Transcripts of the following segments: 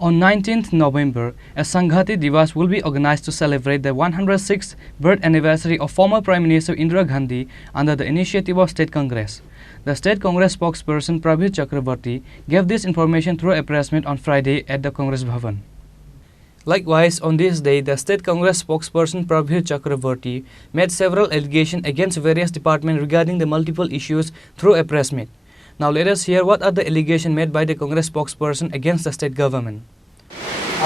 On 19th November, a Sanghati Divas will be organized to celebrate the 106th birth anniversary of former Prime Minister Indira Gandhi under the initiative of State Congress. The State Congress spokesperson Prabir Chakrabarti gave this information through a press meet on Friday at the Congress Bhavan. Likewise, on this day, the State Congress spokesperson Prabir Chakrabarti made several allegations against various departments regarding the multiple issues through a press meet. Now let us hear what are the allegations made by the Congress spokesperson against the state government.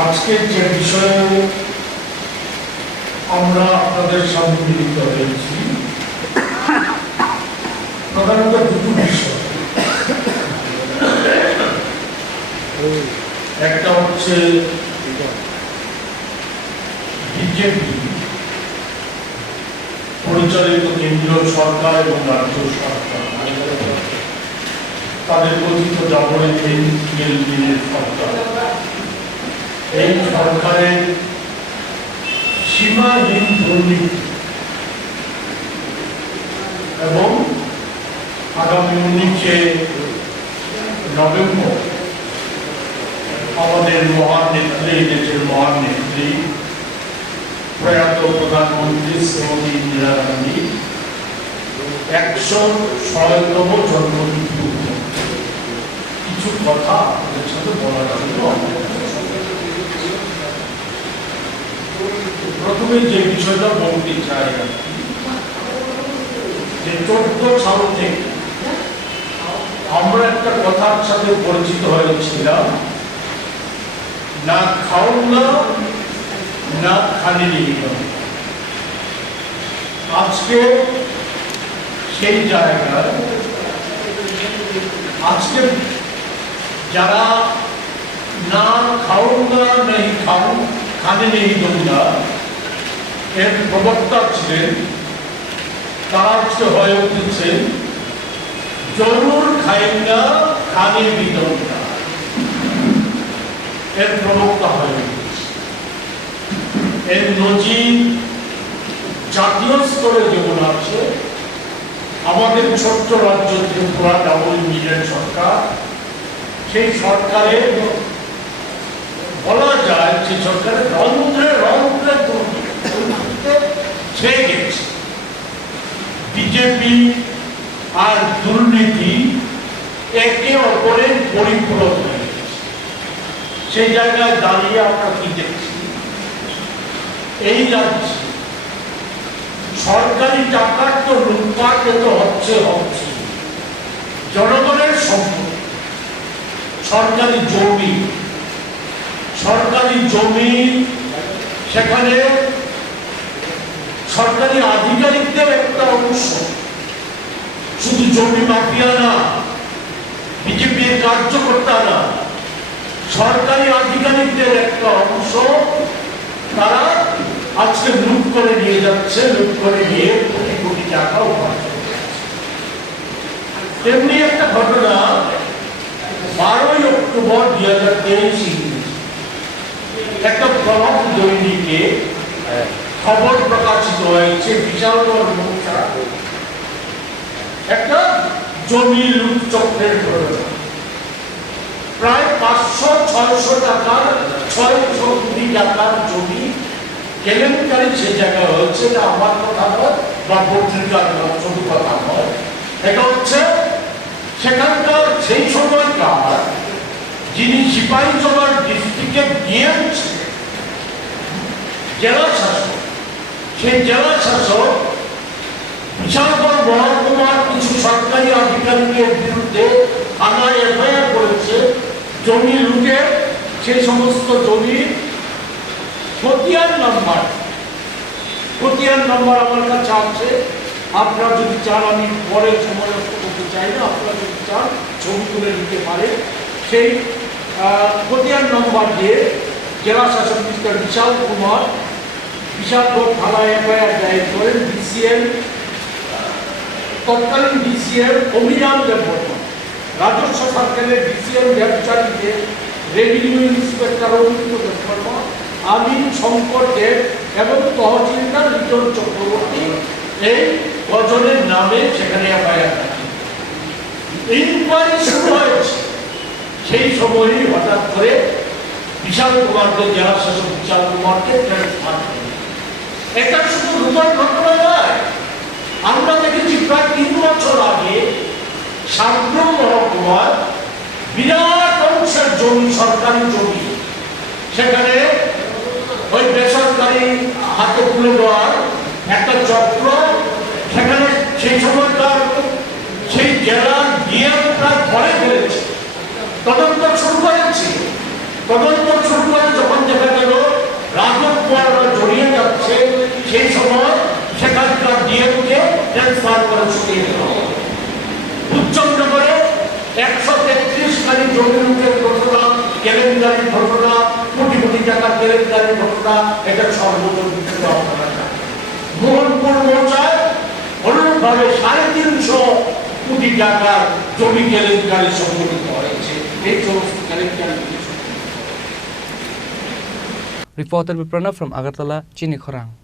আজকে যে বিষয়ে আমরা আপনাদের সামনে মিলিত হয়েছি প্রধানত দুটো বিষয়। একটা হচ্ছে বিজেপি পরিচালিত কেন্দ্রীয় সরকার এবং রাজ্য সরকার তাদের কথিত জবরদস্তির সরকার, এই সরকারের সীমাহীন দুর্নীতি এবং আগামী 19শে নভেম্বর আমাদের মহান নেত্রী, দেশের মহান নেত্রী প্রয়াত প্রধানমন্ত্রী শ্রীমতী ইন্দিরা গান্ধী 106তম জন্মদিন কিছু কথা আপনাদের সাথে বলার জন্য প্রথমে যে বিষয়টা বলতে চাই যে 14 সাল থেকে আমরা একটা কথার সাথে পরিচিত হয়েছিলাম, না খাওয়া না খালি নিলাম। আজকে সেই জায়গায় আজকে যারা না খাওয়া নেই খানে নেই দোঙ্গা এর প্রবক্তা ছিলেন, তারা আজকে হয়ে উঠেছেন জরুর খাইঙ্গা খানে বিদঙ্গা এর প্রবক্তা হয়ে উঠেছে। এর নজির জাতীয় স্তরে যেমন আছে, আমাদের ছোট্ট রাজ্য ত্রিপুরা ডাবল ইঞ্জিনের সরকার, সেই সরকারে বলা যায় যে সরকারের রন্ধ্রে রন্ধ্রে দুর্নীতিতে ছেয়ে গেছে। বিজেপি আর দুর্নীতি একে অপরের পরিপূরক হয়ে গেছে। সেই জায়গায় দাঁড়িয়ে আমরা কি দেখছি, এই রাজ্যে সরকারি টাকার তো লুটপাট তো হচ্ছে, জনগণের সম্পত্তি, সরকারি জমি সেখানে সরকারি আধিকারিকদের একটা অংশ, শুধু জমি মাফিয়া না, বিজেপির কার্যকর্তা না, সরকারি আধিকারিকদের একটা অংশ তারা আজকে লুট করে নিয়ে যাচ্ছে, লুট করে নিয়ে কোটি কোটি টাকা উপার্জন করছে। তেমনি একটা ঘটনা 12 অক্টোবর 2023 একটা প্রভাব দৈনিকে খবর প্রকাশিত হয়েছে, বিশাল একটা জমি লুট চক্রের ঘটনা। প্রায় 500-600 টাকার 600 কোটি টাকার জমি কেলেঙ্কারি সে জায়গায় হয়েছে। এটা আমার কথা নয় বা পত্রিকার শুধু কথা নয়, এটা হচ্ছে সেখানকার সেই সময়কার যিনি সিপাহীজলার ডিস্ট্রিক্টের ডিএম জেলা শাসক, সেই জেলা শাসক বিশালগড় মহকুমার কিছু সরকারি আধিকারিকের বিরুদ্ধে থানায় এফআইআর করেছে জমি লুটে। সেই সমস্ত জমির খতিয়ান নাম্বার আমার কাছে আছে, আপনারা যদি চান আমি পরে সময় নষ্ট করতে চাই না, আপনারা যদি চান ছবি তুলে নিতে পারে। সেই খতিয়ান নম্বর দিয়ে জেলা শাসক মিস্টার বিশালগড় থানায় এফআইআর দায়ের করেন। তৎকালীন ডিসিএম অভিযান দেববর্মা, রাজস্ব সরকারের ডিসিএম ব্যবচারীতে রেভিনিউ ইন্সপেক্টর অভিযুক্ত দেববর্মা, আমিন শঙ্কর দেব এবং তহসিলদার লিটন চক্রবর্তী এই গজনের নামে সেখানে এফআইআর ইনকোয়ারি শুরু হয়েছে। সেই সময়ই হঠাৎ করে বিশাল কুমারকে জেলা শাসক বিশাল কুমারকে ট্রান্সফার করে। এটা শুধু নতুন ঘটনা নয়, আমরা দেখেছি প্রায় 3 বছর আগে সাবরুম মহকুমার বিরাট অংশের জমি, সরকারি জমি, সেখানে ওই বেসরকারি হাতে তুলে দেওয়ার একটা চক্র, সেখানে সেই সময়কার সেই জেলার ডিএমটা ধরে ফেলেছে, তদন্ত শুরু করেছে। তদন্ত শুরু করে যখন দেখা গেল রাজত্বরা জড়িয়ে যাচ্ছে, সেই সময় সেখানকার ডিএমকে ট্রান্সফার করে ছুটিয়ে দেওয়া হলো। উচ্চনগরে 133 খানি জমি লুটের ঘটনা, কেলেঙ্কারির ঘটনা, কোটি কোটি টাকার কেলেঙ্কারির ঘটনা, এটা সর্বজন আপনারা জানেন। মোহনপুর মৌচায় অনুরূপভাবে 350 কোটি টাকার জমি কেলেঙ্কারি সংঘটিত হয়েছে। এই সমস্ত কেলেঙ্কারি Reported by Pranav from Agartala, Chini, Khorang.